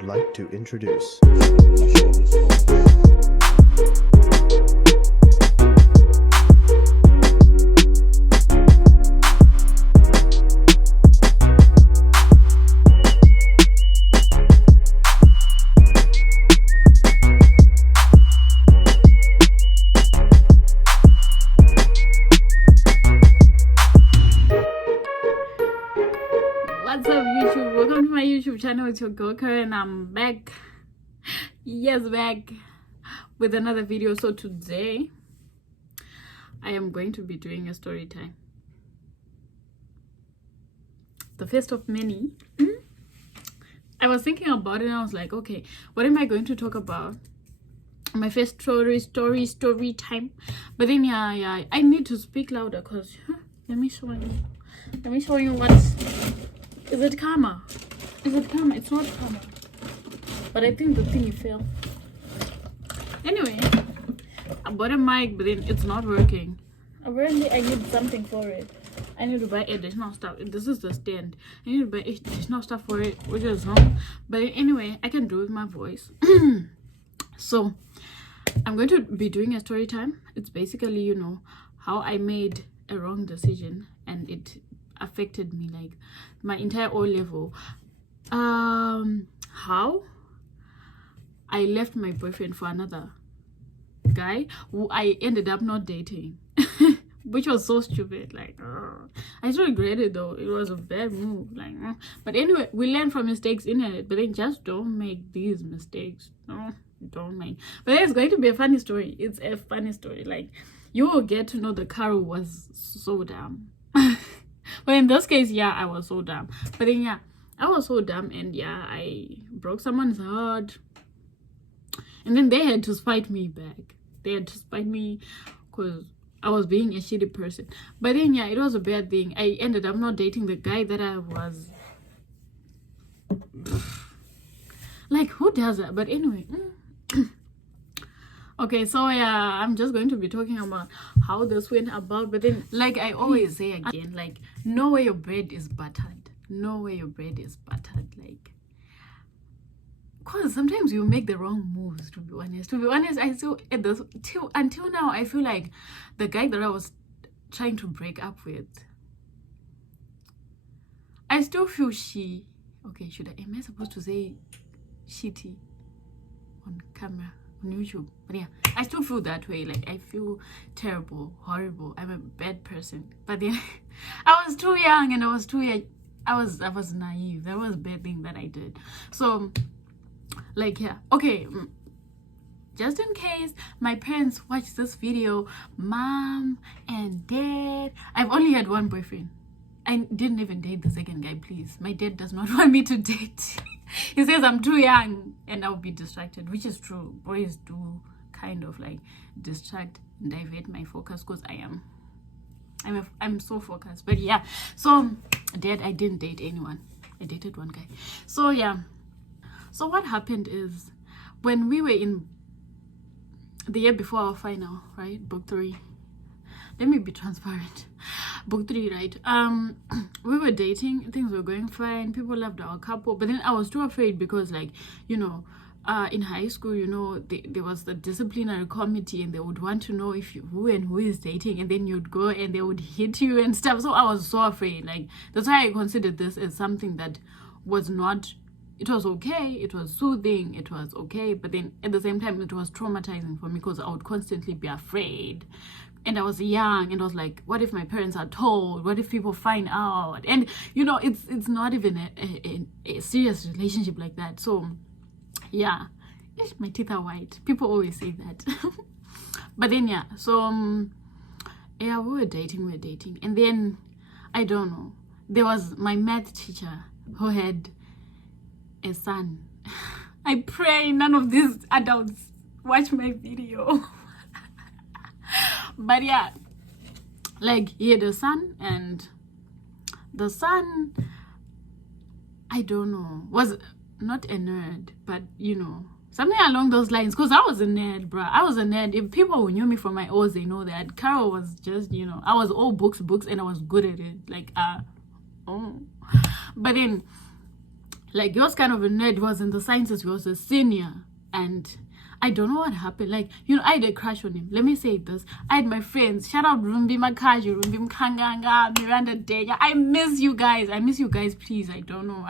would like to introduce. What's up, YouTube? Welcome to my YouTube channel. It's your girl Karen. I'm back. Yes, back with another video. So today I am going to be doing a story time. The first of many. I was thinking about it and I was like, okay, what am I going to talk about? My first story time. But then yeah, I need to speak louder because let me show you what's. Is it karma? Is it karma? It's not karma. But I think the thing fell. Anyway, I bought a mic, but then it's not working. Apparently, I need something for it. I need to buy additional stuff. This is the stand. I need to buy additional stuff for it, which is wrong. But anyway, I can do it with my voice. So, I'm going to be doing a story time. It's basically, you know, how I made a wrong decision and it affected me, like my entire O level. How I left my boyfriend for another guy who I ended up not dating, which was so stupid. Like, I still regret it though. It was a bad move. Like, but anyway, we learn from mistakes in it. But then just don't make these mistakes. No, don't make. But it's going to be a funny story. It's a funny story. Like, you will get to know the Carol was so dumb. But in this case, yeah, I was so dumb. But then, yeah, I was so dumb. And yeah, I broke someone's heart. And then they had to spite me back. They had to spite me because I was being a shitty person. But then, yeah, it was a bad thing. I ended up not dating the guy that I was. Like, who does that? But anyway. Okay, so yeah, I'm just going to be talking about how this went about. But then, like I always say again, like, know where your bread is buttered. Know where your bread is buttered. Like, because sometimes you make the wrong moves, to be honest. To be honest, I still, until now, I feel like the guy that I was trying to break up with, I still feel okay, am I supposed to say shitty on camera? On YouTube? But yeah, I still feel that way. Like, I feel terrible, horrible. I'm a bad person. But then I was too young and I was naive. That was a bad thing that I did. So, like, yeah, okay, just in case my parents watch this video, mom and dad, I've only had one boyfriend. I didn't even date the second guy, please. My dad does not want me to date. He says I'm too young and I'll be distracted, which is true. Boys do kind of like distract and divert my focus because I'm so focused. But yeah, so dad, I didn't date anyone. I dated one guy. So yeah, so what happened is when we were in the year before our final, right, book 3, let me be transparent, book 3, right, we were dating, things were going fine, people loved our couple, but then I was too afraid because, like, you know, in high school, you know, there was the disciplinary committee and they would want to know if who is dating, and then you'd go and they would hit you and stuff. So I was so afraid. Like, that's why I considered this as something that was not, it was okay, it was soothing, it was okay, but then at the same time it was traumatizing for me because I would constantly be afraid. And I was young and I was like, what if my parents are told? What if people find out? And, you know, it's not even a serious relationship like that. So, yeah. My teeth are white. People always say that. But then, yeah. So, yeah, we were dating. And then, I don't know. There was my math teacher who had a son. I pray none of these adults watch my video. But yeah, like, he had a son, and the son, I don't know, was not a nerd, but, you know, something along those lines, because I was a nerd, bro. I was a nerd. If people who knew me from my O's, they know that. Carol was just, you know, I was all books, and I was good at it. Like, But then, Like, he was kind of a nerd. He was in the sciences. He was a senior. And I don't know what happened. Like, I had a crush on him. Let me say this. I had my friends. Shout out Rumbi Makaji, Rumbi Mkanganga, Miranda Denya. I miss you guys. Please. I don't know.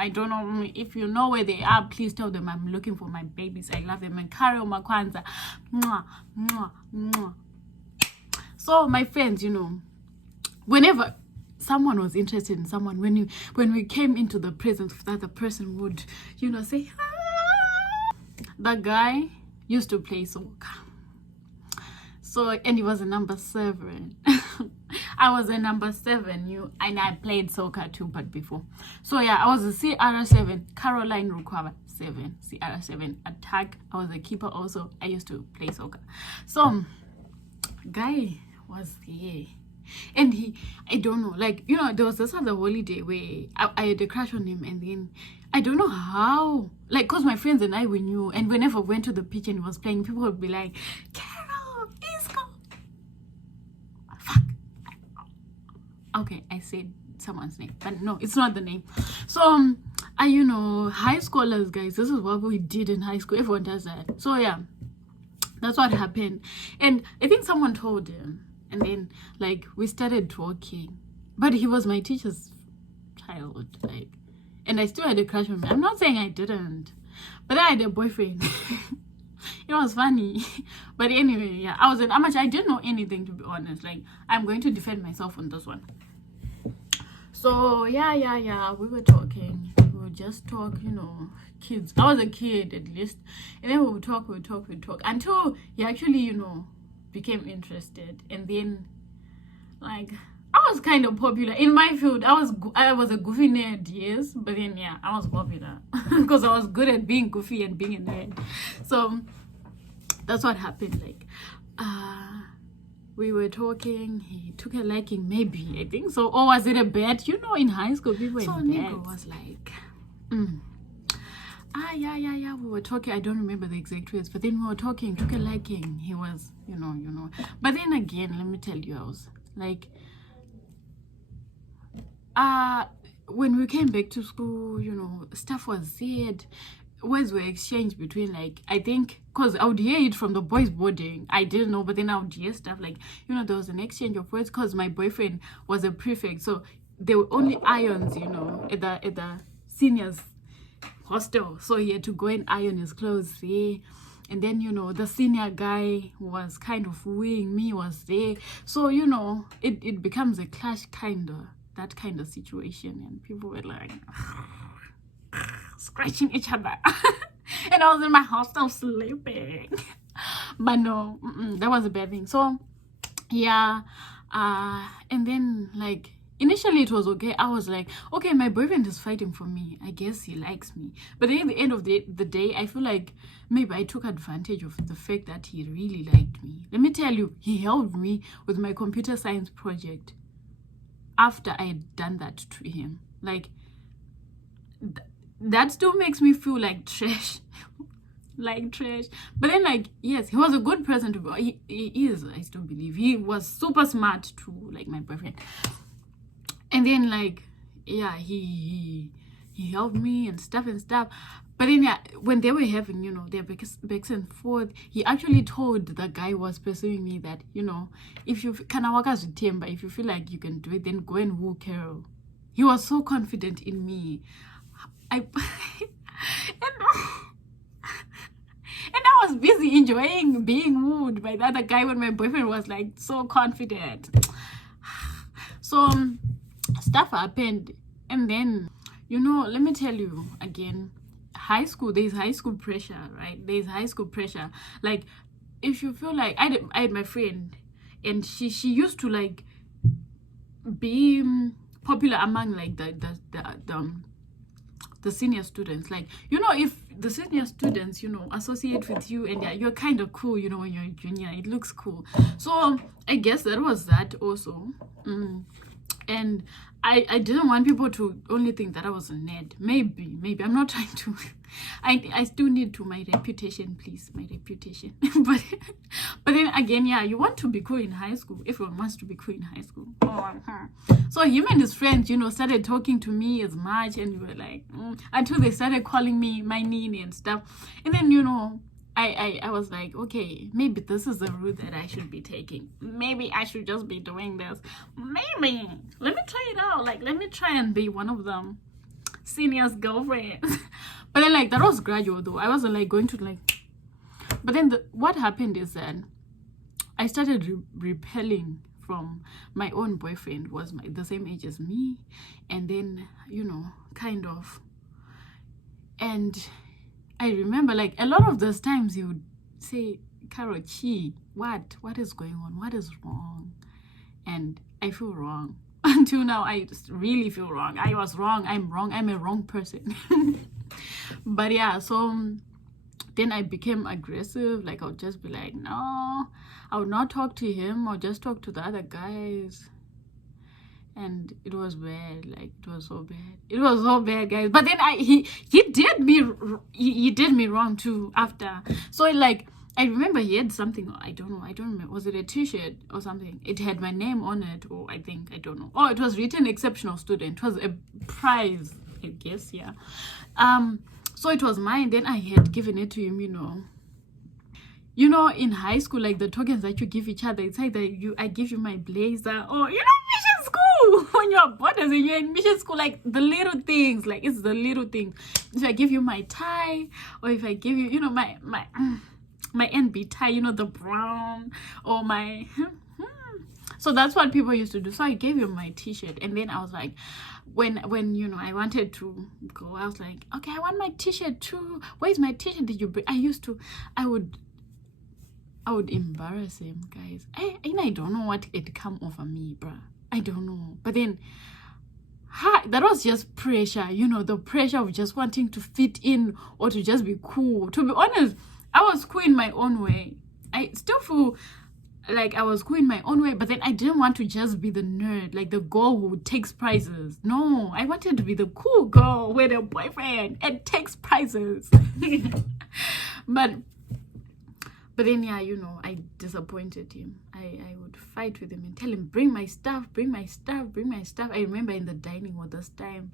If you know where they are, please tell them I'm looking for my babies. I love them. And Karo Makwanza. Mwah, mwah, mwah. So, my friends, whenever someone was interested in someone, when we came into the presence of that, the person would, say, ah. The guy used to play soccer. So, and he was a number 7. I was a number 7, and I played soccer too, but before. So yeah, I was a CR7, Caroline Rukwava 7, CR7 attack. I was a keeper also. I used to play soccer. So, guy was there. And I don't know, like, there was this other holiday where I had a crush on him, and then I don't know how, like, because my friends and I, we knew, and whenever we went to the pitch and he was playing, people would be like, Carol, Isco. Fuck. Okay, I said someone's name, but no, it's not the name. So, high schoolers, guys, this is what we did in high school. Everyone does that. So, yeah, that's what happened. And I think someone told him. And then, like, we started talking. But he was my teacher's child, like. And I still had a crush on him. I'm not saying I didn't. But I had a boyfriend. It was funny. But anyway, yeah. I was an amateur. I didn't know anything, to be honest. Like, I'm going to defend myself on this one. So, yeah. We were talking. We would just talk, kids. I was a kid, at least. And then we would talk. Until he actually, became interested. And then, like, I was kind of popular in my field. I was a goofy nerd, yes, but then yeah, I was popular because I was good at being goofy and being a nerd. So that's what happened. Like, we were talking. He took a liking, maybe, I think so. Or was it a bet? In high school people so Nico was like, yeah, we were talking. I don't remember the exact words, but then we were talking, took a liking. He was, But then again, let me tell you, I was like, when we came back to school, stuff was said. Words were exchanged between, like, I think, because I would hear it from the boys boarding. I didn't know, but then I would hear stuff like, there was an exchange of words because my boyfriend was a prefect. So there were only ions, at the seniors hostel, so he had to go and iron his clothes there. And then the senior guy who was kind of wooing me was there, so it becomes a clash, that kind of situation, and people were like scratching each other. And I was in my hostel sleeping. But no, that was a bad thing. So yeah, and then, like, initially it was okay. I was like, okay, my boyfriend is fighting for me. I guess he likes me. But then at the end of the day, I feel like maybe I took advantage of the fact that he really liked me. Let me tell you, he helped me with my computer science project after I had done that to him. Like, that still makes me feel like trash. Like trash. But then, like, yes, he was a good person to be. He is, I still believe. He was super smart too, like my boyfriend. And then, like, yeah, he helped me and stuff. But then, yeah, when they were having, their backs and forth, he actually told the guy who was pursuing me that, if you can work as a team, but if you feel like you can do it, then go and woo Carol. He was so confident in me. And I was busy enjoying being wooed by the other guy when my boyfriend was, like, so confident. So stuff happened, and then, let me tell you again, high school, there's high school pressure, right? There's high school pressure. Like, if you feel like, I had my friend, and she used to, like, be popular among, like, the senior students. Like, if the senior students, associate with you, and you're kind of cool, when you're a junior, it looks cool. So I guess that was that also. And I didn't want people to only think that I was a nerd. Maybe I'm not trying to. I still need to my reputation, please, my reputation. but then again, yeah, you want to be cool in high school. Everyone wants to be cool in high school. So him and his friends, started talking to me as much, and we were like, until they started calling me my nini and stuff. And then I was like, okay, maybe this is the route that I should be taking. Maybe I should just be doing this. Maybe let me try it out. Like, let me try and be one of them seniors' girlfriends. But then, like, that was gradual though. I wasn't like going to like. But then what happened is that I started repelling from my own boyfriend, was the same age as me, and then kind of, and I remember, like, a lot of those times he would say, Carol, Chi, what is going on? What is wrong? And I feel wrong. Until now, I just really feel wrong. I was wrong. I'm wrong. I'm a wrong person. But yeah, so then I became aggressive. Like, I would just be like, no, I would not talk to him. I'll just talk to the other guys. And it was bad. Like, it was so bad. It was so bad, guys. But then he did me wrong too after. So like, I remember he had something, I don't remember, was it a t-shirt or something? It had my name on it, or I don't know. Oh, it was written exceptional student. It was a prize, I guess. Yeah. So it was mine. Then I had given it to him, in high school, like the tokens that you give each other, it's either I give you my blazer, or mission school. When you're borders and you're in mission school, like the little things, like it's the little things. If I give you my tie, or if I give you, my NB tie, the brown, or my. So that's what people used to do. So I gave him my t-shirt, and then I was like, when I wanted to go, I was like, okay, I want my t-shirt too. Where's my t-shirt? Did you bring? I would embarrass him, guys. I don't know what it come over me, bruh. I don't know. But then, that was just pressure, the pressure of just wanting to fit in or to just be cool. To be honest, I was cool in my own way. I still feel like I was cool in my own way, but then I didn't want to just be the nerd, like the girl who takes prizes. No, I wanted to be the cool girl with a boyfriend and takes prizes. But then, yeah, I disappointed him. I would fight with him and tell him, bring my stuff, bring my stuff, bring my stuff. I remember in the dining hall this time,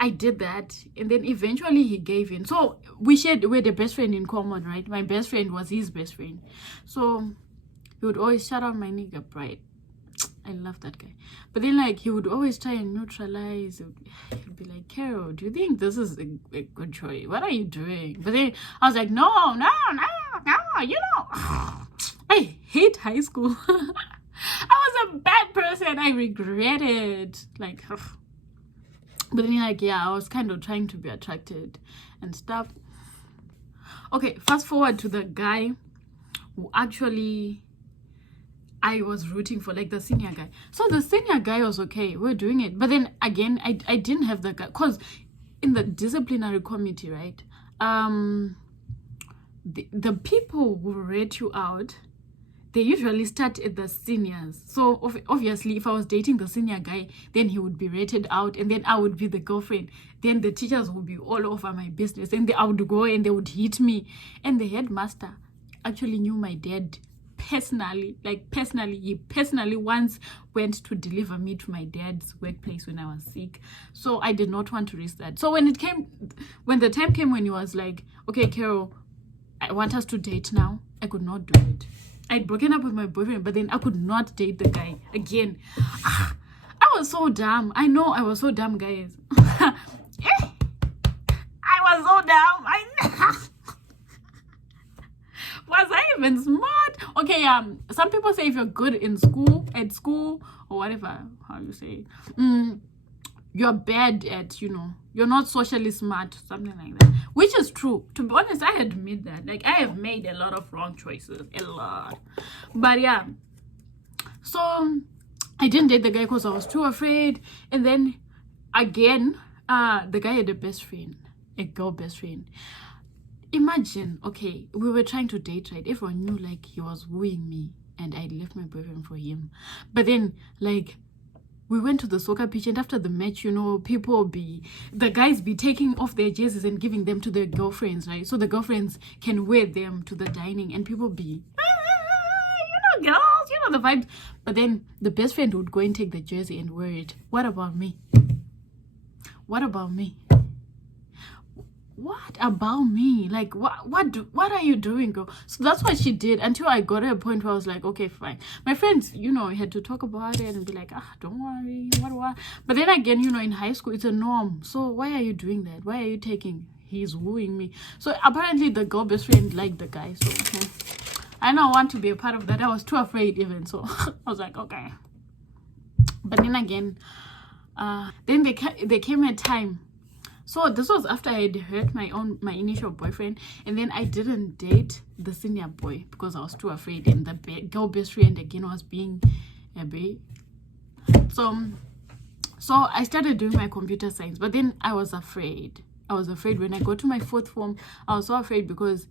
I did that. And then eventually he gave in. So we had a best friend in common, right? My best friend was his best friend. So he would always shout out my nigga pride. I love that guy. But then, like, he would always try and neutralize. He'd be like, Carol, do you think this is a good choice? What are you doing? But then I was like, no. I hate high school. I was a bad person. I regret it. Like, ugh. But then, like, yeah, I was kind of trying to be attracted and stuff. Okay, fast forward to the guy who actually I was rooting for, like the senior guy. So the senior guy was okay. We're doing it. But then again, I didn't have the guy. Because in the disciplinary committee, right? The people who rate you out, they usually start at the seniors. So obviously, if I was dating the senior guy, then he would be rated out, and then I would be the girlfriend. Then the teachers would be all over my business, and I would go and they would hit me. And the headmaster actually knew my dad personally. He personally once went to deliver me to my dad's workplace when I was sick. So I did not want to risk that. So when the time came when he was like, okay, Carol, I want us to date now, I could not do it. I'd broken up with my boyfriend, but then I could not date the guy again. I was so dumb. I know I was so dumb, guys. I was so dumb. Was I even smart? Okay, some people say if you're good at school, or whatever, how you say, you're bad at, you're not socially smart, something like that. Which is true. To be honest, I admit that. Like, I have made a lot of wrong choices. A lot. But yeah. So, I didn't date the guy because I was too afraid. And then, again, the guy had a best friend. A girl best friend. Imagine, okay, we were trying to date, right? Everyone knew, like, he was wooing me. And I left my boyfriend for him. But then, like, we went to the soccer pitch, and after the match, you know, the guys be taking off their jerseys and giving them to their girlfriends, right? So the girlfriends can wear them to the dining, and people be, you know, girls, you know the vibes. But then the best friend would go and take the jersey and wear it. What about me? What about me? What about me? Like, what are you doing, girl? So that's what she did, until I got to a point where I was like, okay, fine. My friends, you know, had to talk about it and be like, don't worry, what? But then again, you know, in high school, it's a norm. So why are you doing that? Why are you taking? He's wooing me. So apparently the girl best friend liked the guy. So I don't want to be a part of that. I was too afraid even. So I was like, okay. But then again, then there came a time. So this was after I had hurt my initial boyfriend, and then I didn't date the senior boy because I was too afraid, and the girl best friend again was being a babe. So I started doing my computer science, but then I was afraid. When I got to my fourth form. I was so afraid because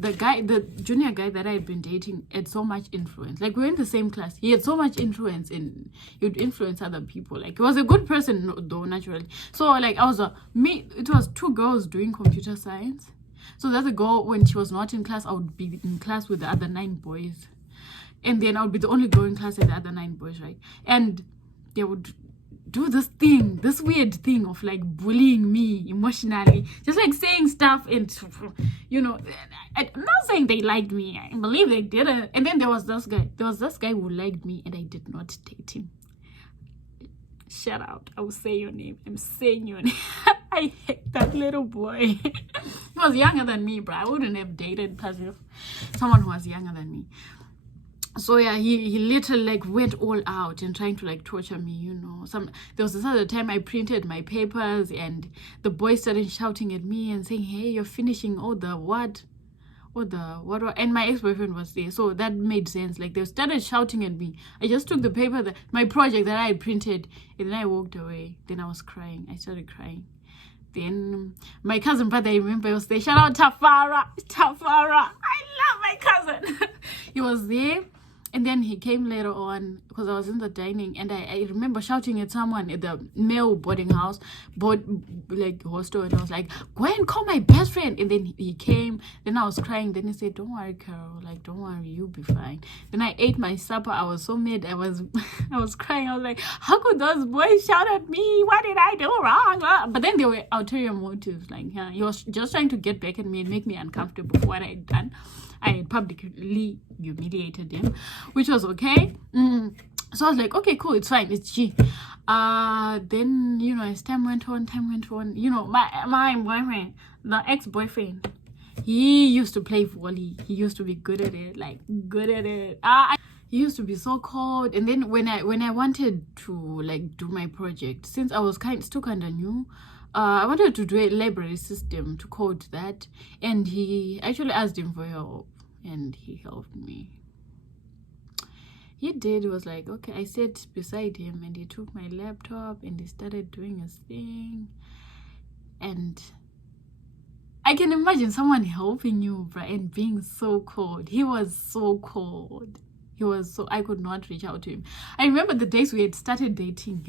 the junior guy that I had been dating had so much influence. Like, we were in the same class. He had so much influence, and he would influence other people. Like, he was a good person though, naturally. So like, it was two girls doing computer science. So that the girl, when she was not in class, I would be in class with the other 9 boys. And then I would be the only girl in class and the other 9 boys, right? And they would do this weird thing of like bullying me emotionally, just like saying stuff, and you know, I'm not saying they liked me, I believe they didn't. And then there was this guy who liked me, and I did not date him. Shout out, I will say your name. I'm saying your name. I hate that little boy. He was younger than me, bro. I wouldn't have dated someone who was younger than me. So yeah, he literally like went all out and trying to like torture me, you know. There was this other time I printed my papers, and the boys started shouting at me and saying, hey, you're finishing what, and my ex-boyfriend was there, so that made sense. Like, they started shouting at me. I just took the paper, my project that I had printed, and then I walked away. Then I was crying. I started crying. Then my cousin brother, I remember, was there. Shout out Tafara. I love my cousin. He was there. And then he came later on, because I was in the dining, and I remember shouting at someone at the male boarding house, hostel, and I was like, go and call my best friend. And then he came, then I was crying. Then he said, don't worry, Carol, like, don't worry, you'll be fine. Then I ate my supper. I was so mad. I was crying. I was like, how could those boys shout at me? What did I do wrong? But then there were ulterior motives. Like, he was just trying to get back at me and make me uncomfortable for what I had done. I had publicly humiliated him, which was okay. So I was like, okay, cool, it's fine, it's G. Then, you know, as time went on, you know, my boyfriend, the ex-boyfriend, he used to play volley. He used to be good at it. He used to be so cold. And then when I wanted to like do my project, since I was still kind of new, I wanted to do a library system to code that, and he actually asked him for help, and he helped me. He did. He was like, okay. I sat beside him, and he took my laptop, and he started doing his thing. And I can imagine someone helping you, bro, and being so cold. He was so cold. I could not reach out to him. I remember the days we had started dating.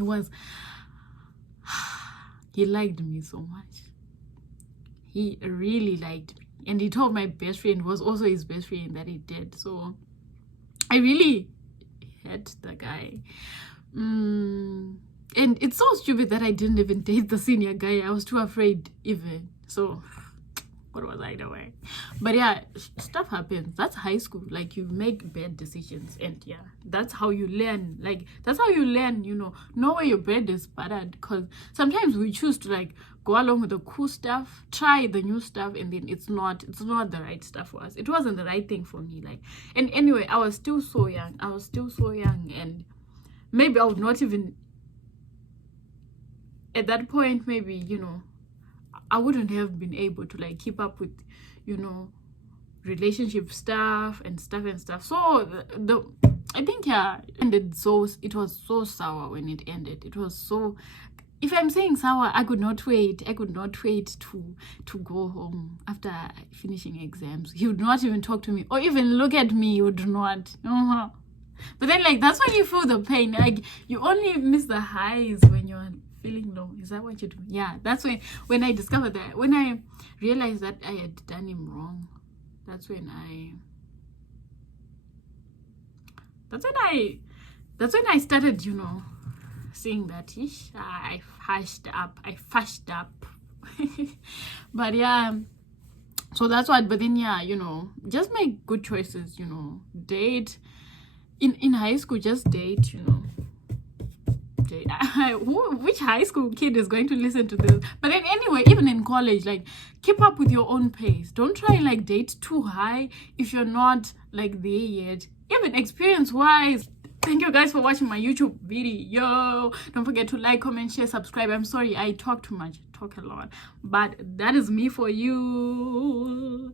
He liked me so much. He really liked me. And he told my best friend, was also his best friend, that he did. So I really hate the guy. And it's so stupid that I didn't even date the senior guy. I was too afraid even. So what was I doing? But yeah, stuff happens. That's high school. Like, you make bad decisions, and yeah, that's how you learn. Like, that's how you learn, you know where your bread is buttered. Because sometimes we choose to like go along with the cool stuff, try the new stuff, and then it's not the right stuff for us. It wasn't the right thing for me. Like, and anyway, I was still so young, and maybe I would not even at that point, maybe, you know, I wouldn't have been able to like keep up with, you know, relationship stuff. So I think, yeah, it ended. So it was so sour when it ended. It was so, if I'm saying sour, I could not wait to go home after finishing exams. He would not even talk to me or even look at me. He would not. But then, like, that's when you feel the pain. Like, you only miss the highs when you're feeling low. Is that what you do? Yeah, that's when I discovered that. When I realized that I had done him wrong, that's when I started, you know, seeing that I fashed up. But yeah, so that's what. But then, yeah, you know, just make good choices, you know, date in high school, just date, you know. Which high school kid is going to listen to this? But then anyway, even in college, like, keep up with your own pace. Don't try and like date too high if you're not like there yet. Even experience wise. Thank you guys for watching my YouTube video. Don't forget to like, comment, share, subscribe. I'm sorry I talk too much, talk a lot, but that is me for you.